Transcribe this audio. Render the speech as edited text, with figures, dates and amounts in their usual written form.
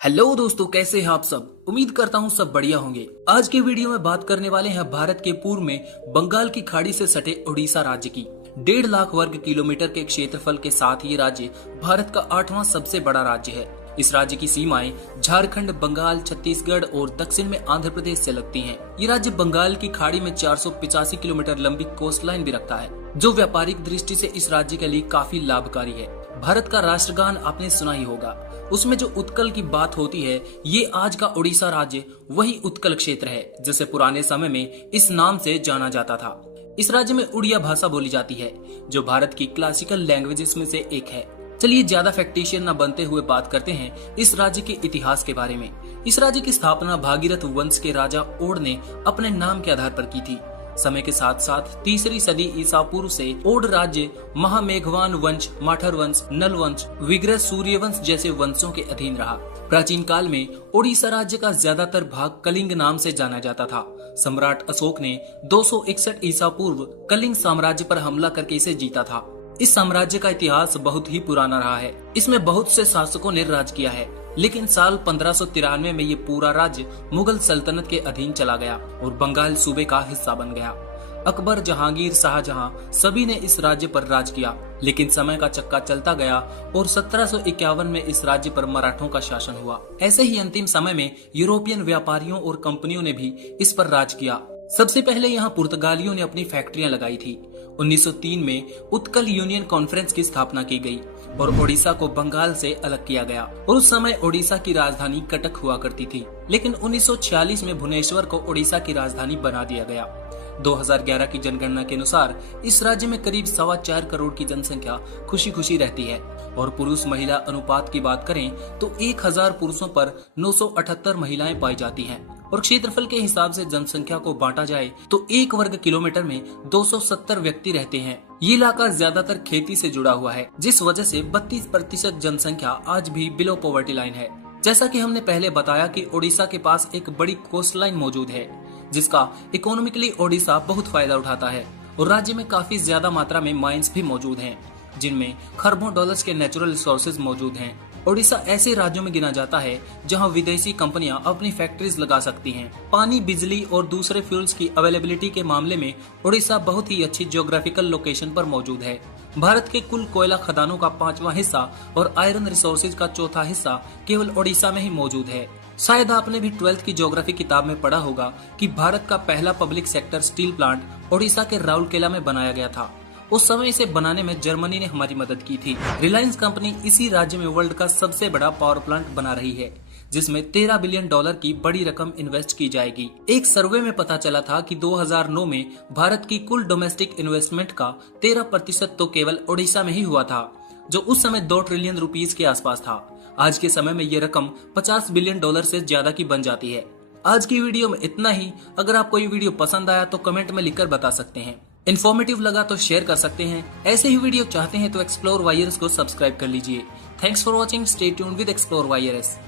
Hello दोस्तों, कैसे हैं आप सब। उम्मीद करता हूं सब बढ़िया होंगे। आज के वीडियो में बात करने वाले हैं भारत के पूर्व में बंगाल की खाड़ी से सटे उड़ीसा राज्य की। 1.5 लाख वर्ग किलोमीटर के क्षेत्रफल के साथ ये राज्य भारत का 8वां सबसे बड़ा राज्य है। इस राज्य की सीमाएं झारखंड, बंगाल, छत्तीसगढ़ और दक्षिण में आंध्र प्रदेश से लगती हैं। ये राज्य बंगाल की खाड़ी में 485 किलोमीटर लंबी कोस्ट लाइन भी रखता है, जो व्यापारिक दृष्टि से इस राज्य के लिए काफी लाभकारी है। भारत का राष्ट्रगान आपने सुना ही होगा, उसमें जो उत्कल की बात होती है, ये आज का उड़ीसा राज्य वही उत्कल क्षेत्र है जिसे पुराने समय में इस नाम से जाना जाता था। इस राज्य में उड़िया भाषा बोली जाती है, जो भारत की क्लासिकल लैंग्वेजेस में से एक है। चलिए ज्यादा फैक्टिशियन न बनते हुए बात करते हैं इस राज्य के इतिहास के बारे में। इस राज्य की स्थापना भागीरथ वंश के राजा ओड ने अपने नाम के आधार पर की थी। समय के साथ साथ 3री सदी ईसा पूर्व से ओड राज्य महामेघवान वंश, माठर वंश, नल वंश, विग्रह सूर्य वंश जैसे वंशों के अधीन रहा। प्राचीन काल में उड़ीसा राज्य का ज्यादातर भाग कलिंग नाम से जाना जाता था। सम्राट अशोक ने 261 ईसा पूर्व कलिंग साम्राज्य पर हमला करके इसे जीता था। इस साम्राज्य का इतिहास बहुत ही पुराना रहा है। इसमें बहुत से शासकों ने राज किया है, लेकिन साल 1593 में ये पूरा राज्य मुगल सल्तनत के अधीन चला गया और बंगाल सूबे का हिस्सा बन गया। अकबर, जहांगीर, शाहजहां सभी ने इस राज्य पर राज किया, लेकिन समय का चक्का चलता गया और 1751 में इस राज्य पर मराठों का शासन हुआ। ऐसे ही अंतिम समय में यूरोपियन व्यापारियों और कंपनियों ने भी इस पर राज किया। सबसे पहले यहाँ पुर्तगालियों ने अपनी फैक्ट्रियां लगाई थी। 1903 में उत्कल यूनियन कॉन्फ्रेंस की स्थापना की गई और ओडिशा को बंगाल से अलग किया गया और उस समय ओडिशा की राजधानी कटक हुआ करती थी, लेकिन 1946 में भुवनेश्वर को ओडिशा की राजधानी बना दिया गया। 2011 की जनगणना के अनुसार इस राज्य में करीब 4.25 करोड़ की जनसंख्या खुशी खुशी रहती है और पुरुष महिला अनुपात की बात करें तो 1000 पुरुषों पर 978 महिलाएं पाई जाती हैं और क्षेत्रफल के हिसाब से जनसंख्या को बांटा जाए तो 1 वर्ग किलोमीटर में 270 व्यक्ति रहते हैं। ये इलाका ज्यादातर खेती से जुड़ा हुआ है, जिस वजह से 32% जनसंख्या आज भी बिलो पॉवर्टी लाइन है। जैसा कि हमने पहले बताया कि ओडिशा के पास एक बड़ी कोस्ट लाइन मौजूद है, जिसका इकोनॉमिकली ओडिशा बहुत फायदा उठाता है और राज्य में काफी ज्यादा मात्रा में माइंस भी मौजूद हैं, जिनमें खरबों डॉलर्स के नेचुरल रिसोर्सेज मौजूद हैं। ओडिशा ऐसे राज्यों में गिना जाता है जहां विदेशी कंपनियां अपनी फैक्ट्रीज लगा सकती हैं। पानी, बिजली और दूसरे फ्यूल्स की अवेलेबिलिटी के मामले में ओडिशा बहुत ही अच्छी ज्योग्राफिकल लोकेशन पर मौजूद है। भारत के कुल कोयला खदानों का 5वां हिस्सा और आयरन रिसोर्सेज का 4था हिस्सा केवल ओडिशा में ही मौजूद है। शायद आपने भी 12th की ज्योग्राफी किताब में पढ़ा होगा कि भारत का पहला public sector steel plant Odisha के राउरकेला में बनाया गया था। उस समय इसे बनाने में जर्मनी ने हमारी मदद की थी। रिलायंस कंपनी इसी राज्य में वर्ल्ड का सबसे बड़ा पावर प्लांट बना रही है, जिसमें $13 बिलियन की बड़ी रकम इन्वेस्ट की जाएगी। एक सर्वे में पता चला था कि 2009 में भारत की कुल डोमेस्टिक इन्वेस्टमेंट का 13% तो केवल ओडिशा में ही हुआ था, जो उस समय 2 ट्रिलियन रुपीस के आसपास था। आज के समय में ये रकम $50 बिलियन से ज्यादा की बन जाती है। आज की वीडियो में इतना ही। अगर आपको ये वीडियो पसंद आया तो कमेंट में लिखकर बता सकते हैं। इन्फॉर्मेटिव लगा तो शेयर कर सकते हैं। ऐसे ही वीडियो चाहते हैं तो एक्सप्लोर वायरस को सब्सक्राइब कर लीजिए। Thanks for watching. Stay tuned with explore virus.